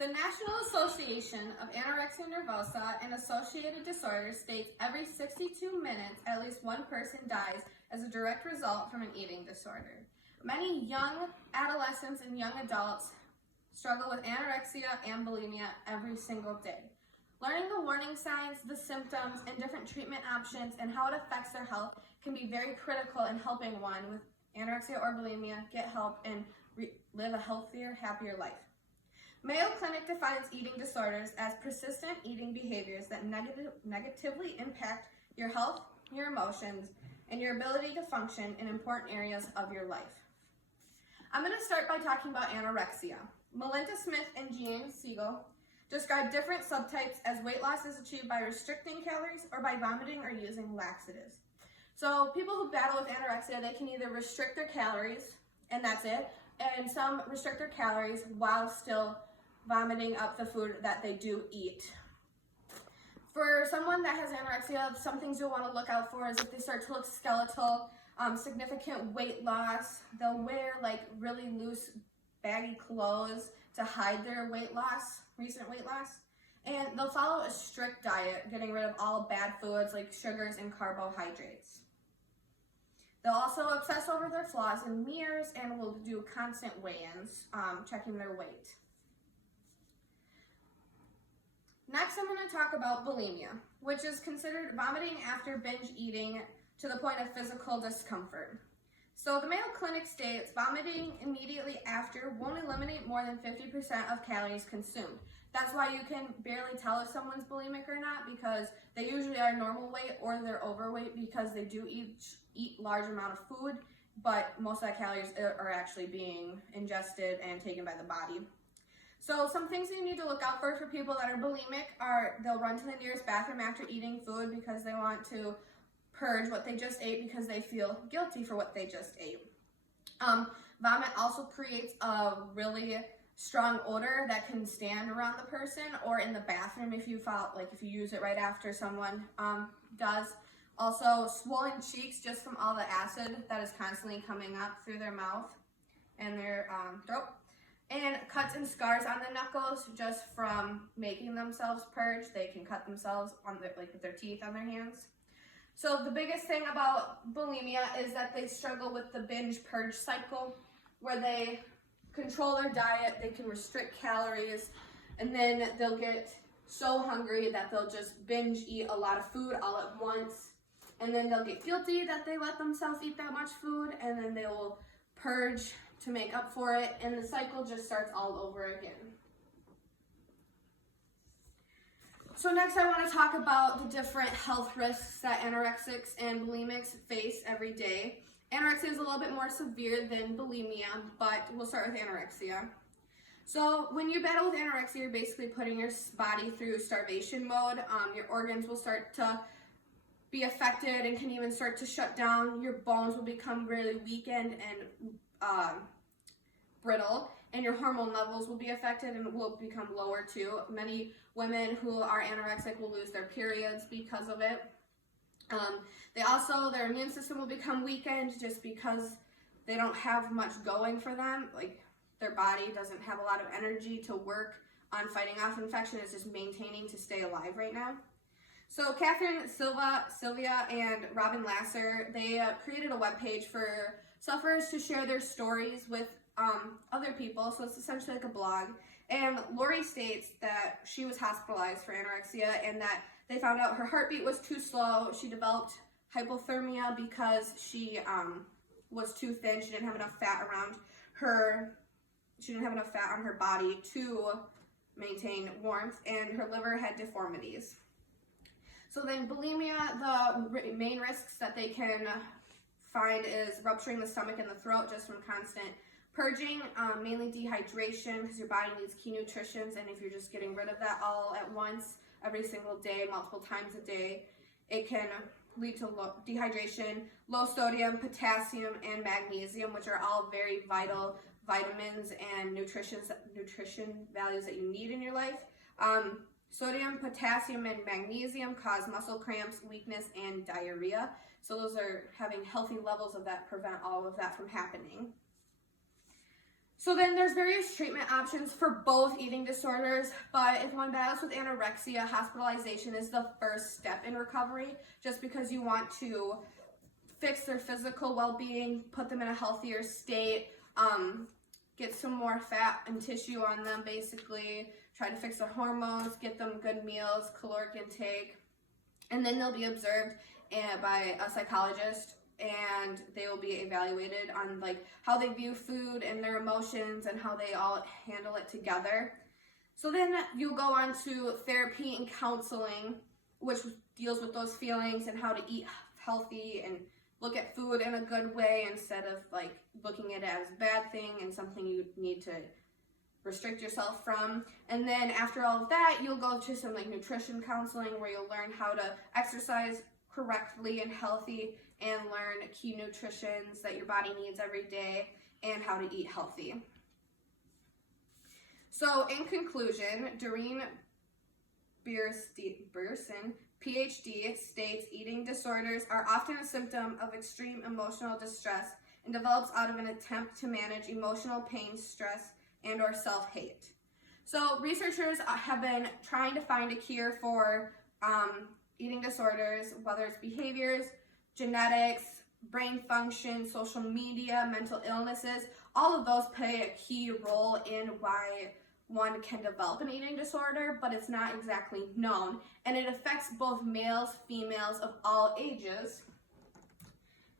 The National Association of Anorexia Nervosa and Associated Disorders states every 62 minutes, at least one person dies as a direct result from an eating disorder. Many young adolescents and young adults struggle with anorexia and bulimia every single day. Learning the warning signs, the symptoms, and different treatment options and how it affects their health can be very critical in helping one with anorexia or bulimia get help and live a healthier, happier life. Mayo Clinic defines eating disorders as persistent eating behaviors that negatively impact your health, your emotions, and your ability to function in important areas of your life. I'm going to start by talking about anorexia. Melinda Smith and Jean Siegel describe different subtypes as weight loss is achieved by restricting calories or by vomiting or using laxatives. So people who battle with anorexia, they can either restrict their calories, and that's it, and some restrict their calories while still vomiting up the food that they do eat. For someone that has anorexia, some things you'll want to look out for is if they start to look skeletal, significant weight loss. They'll wear like really loose, baggy clothes to hide their weight loss, recent weight loss. And they'll follow a strict diet, getting rid of all bad foods like sugars and carbohydrates. They'll also obsess over their flaws in mirrors and will do constant weigh-ins, checking their weight. Next, I'm going to talk about bulimia, which is considered vomiting after binge eating to the point of physical discomfort. So the Mayo Clinic states vomiting immediately after won't eliminate more than 50% of calories consumed. That's why you can barely tell if someone's bulimic or not, because they usually are normal weight or they're overweight because they do eat large amount of food, but most of that calories are actually being ingested and taken by the body. So some things you need to look out for people that are bulimic are they'll run to the nearest bathroom after eating food because they want to purge what they just ate because they feel guilty for what they just ate. Vomit also creates a really strong odor that can stand around the person or in the bathroom if you use it right after someone does. Also, swollen cheeks just from all the acid that is constantly coming up through their mouth and their throat. And cuts and scars on the knuckles just from making themselves purge. They can cut themselves with their teeth on their hands. So the biggest thing about bulimia is that they struggle with the binge purge cycle where they control their diet, they can restrict calories, and then they'll get so hungry that they'll just binge eat a lot of food all at once. And then they'll get guilty that they let themselves eat that much food, and then they will purge to make up for it, and the cycle just starts all over again. So next I want to talk about the different health risks that anorexics and bulimics face every day. Anorexia is a little bit more severe than bulimia, but we'll start with anorexia. So when you battle with anorexia, you're basically putting your body through starvation mode. Your organs will start to be affected and can even start to shut down. Your bones will become really weakened and brittle, and your hormone levels will be affected and will become lower too. Many women who are anorexic will lose their periods because of it. Their immune system will become weakened just because they don't have much going for them. Like their body doesn't have a lot of energy to work on fighting off infection. It's just maintaining to stay alive right now. So Catherine Sylvia and Robin Lasser, they created a webpage for sufferers to share their stories with other people. So it's essentially like a blog. And Lori states that she was hospitalized for anorexia and that they found out her heartbeat was too slow. She developed hypothermia because she was too thin. She didn't have enough fat around her. She didn't have enough fat on her body to maintain warmth, and her liver had deformities. So then bulimia, the main risks that they can find is rupturing the stomach and the throat just from constant purging, mainly dehydration because your body needs key nutrients, and if you're just getting rid of that all at once, every single day, multiple times a day, it can lead to dehydration, low sodium, potassium, and magnesium, which are all very vital vitamins and nutrition values that you need in your life. Sodium, potassium, and magnesium cause muscle cramps, weakness, and diarrhea. So those are having healthy levels of that prevent all of that from happening. So then there's various treatment options for both eating disorders, but if one battles with anorexia, hospitalization is the first step in recovery, just because you want to fix their physical well-being, put them in a healthier state, get some more fat and tissue on them basically, try to fix their hormones, get them good meals, caloric intake, and then they'll be observed by a psychologist, and they will be evaluated on like how they view food and their emotions and how they all handle it together. So then you'll go on to therapy and counseling, which deals with those feelings and how to eat healthy and look at food in a good way instead of like looking at it as a bad thing and something you need to restrict yourself from. And then after all of that, you'll go to some like nutrition counseling where you'll learn how to exercise correctly and healthy and learn key nutritions that your body needs every day and how to eat healthy. So in conclusion, Doreen Bierson, PhD, states eating disorders are often a symptom of extreme emotional distress and develops out of an attempt to manage emotional pain, stress, and or self-hate. So researchers have been trying to find a cure for eating disorders, whether it's behaviors, genetics, brain function, social media, mental illnesses. All of those play a key role in why one can develop an eating disorder, but it's not exactly known. And it affects both males, females of all ages.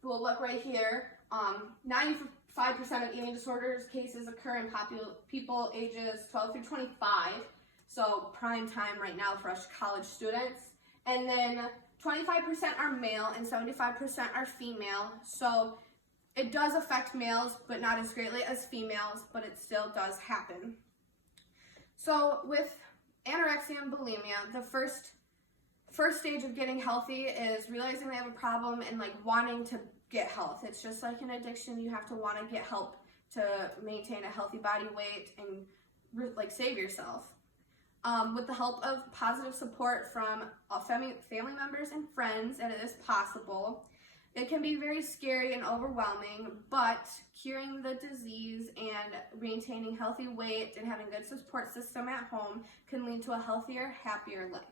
We'll look right here. 95% of eating disorders cases occur in people ages 12 through 25. So prime time right now for us college students. And then 25% are male and 75% are female. So it does affect males, but not as greatly as females, but it still does happen. So with anorexia and bulimia, the first stage of getting healthy is realizing they have a problem and like wanting to get health. It's just like an addiction. You have to want to get help to maintain a healthy body weight and like save yourself. With the help of positive support from family members and friends, and it is possible. It can be very scary and overwhelming, but curing the disease and maintaining healthy weight and having a good support system at home can lead to a healthier, happier life.